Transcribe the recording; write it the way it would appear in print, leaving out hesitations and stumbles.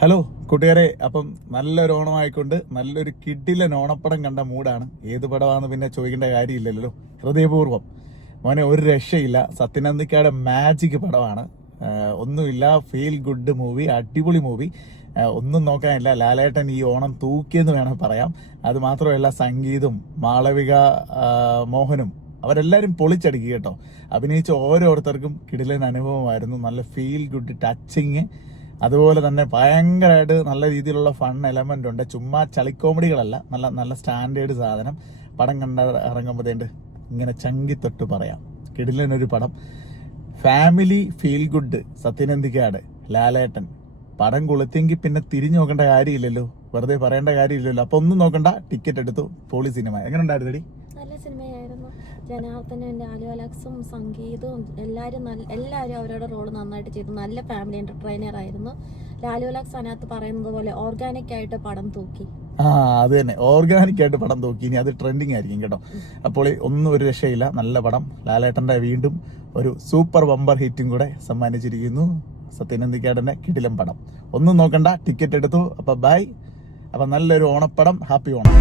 Hello കൂട്ടുകാരെ, അപ്പം നല്ലൊരു ഓണമായിക്കൊണ്ട് നല്ലൊരു കിടിലൻ ഓണപ്പടം കണ്ട മൂടാണ്. ഏത് പടമാണെന്ന് പിന്നെ ചോദിക്കേണ്ട കാര്യമില്ലല്ലോ. ഹൃദയപൂർവ്വം മോനെ ഒരു രക്ഷയില്ല. സത്യനന്ദിക്കയുടെ മാജിക് പടമാണ്. ഒന്നുമില്ല, ഫീൽ ഗുഡ് മൂവി, അടിപൊളി മൂവി. ഒന്നും നോക്കാനില്ല. ലാലേട്ടൻ ഈ ഓണം തൂക്കിയെന്ന് വേണം പറയാം. അത് മാത്രമല്ല, സംഗീതവും മാളവിക മോഹനും അവരെല്ലാരും പൊളിച്ചടുക്കി കേട്ടോ. അഭിനയിച്ച ഓരോരുത്തർക്കും കിടിലൻ അനുഭവമായിരുന്നു. നല്ല ഫീൽ ഗുഡ് ടച്ചിങ്, അതുപോലെ തന്നെ ഭയങ്കരമായിട്ട് നല്ല രീതിയിലുള്ള ഫൺ എലമെന്റ് ഉണ്ട്. ചുമ്മാ ചളിക്കോമഡികളല്ല, നല്ല നല്ല സ്റ്റാൻഡേർഡ് സാധനം. പടം കണ്ട ഇറങ്ങുമ്പോഴത്തേണ്ട് ഇങ്ങനെ ചങ്കിത്തൊട്ട് പറയാം, കിടിലനൊരു പടം. Family feel good. സത്യനന്ദിക്കാട് ലാലേട്ടൻ പടം കൊളുത്തിയെങ്കിൽ പിന്നെ തിരിഞ്ഞു നോക്കേണ്ട കാര്യമില്ലല്ലോ, വെറുതെ പറയേണ്ട കാര്യമില്ലല്ലോ. അപ്പൊ ഒന്നും നോക്കണ്ട, ടിക്കറ്റ് എടുത്തു. പോളി സിനിമ എങ്ങനെ ഉണ്ടായിരുന്നടി? നല്ല സിനിമയായിരുന്നു. ജനാർദ്ദനന്റെ ആലുവലക്സും സംഗീതവും എല്ലാവരും അവരുടെ റോള് നന്നായിട്ട് ചെയ്തു. നല്ല ഫാമിലി എന്റർടൈനർ ആയിരുന്നു. ലാലുവലക്സ് അതിനകത്ത് പറയുന്നത് പോലെ ഓർഗാനിക് ആയിട്ട് പടം തൂക്കി. അത് തന്നെ, ഓർഗാനിക് ആയിട്ട് പടം തൂക്കി. ഇനി അത് ട്രെൻഡിങ് ആയിരിക്കും കേട്ടോ. അപ്പോൾ ഒന്നും ഒരു രക്ഷയില്ല, നല്ല പടം. ലാലേട്ടന്റെ വീണ്ടും ഒരു സൂപ്പർ ബമ്പർ ഹിറ്റും കൂടെ സമ്മാനിച്ചിരിക്കുന്നു. സത്യനന്ദിക്കാടന്റെ കിടിലം പടം. ഒന്നും നോക്കണ്ട, ടിക്കറ്റ് എടുത്തു. അപ്പൊ ബൈ. അപ്പൊ നല്ലൊരു ഓണപ്പടം. ഹാപ്പി ഓണം.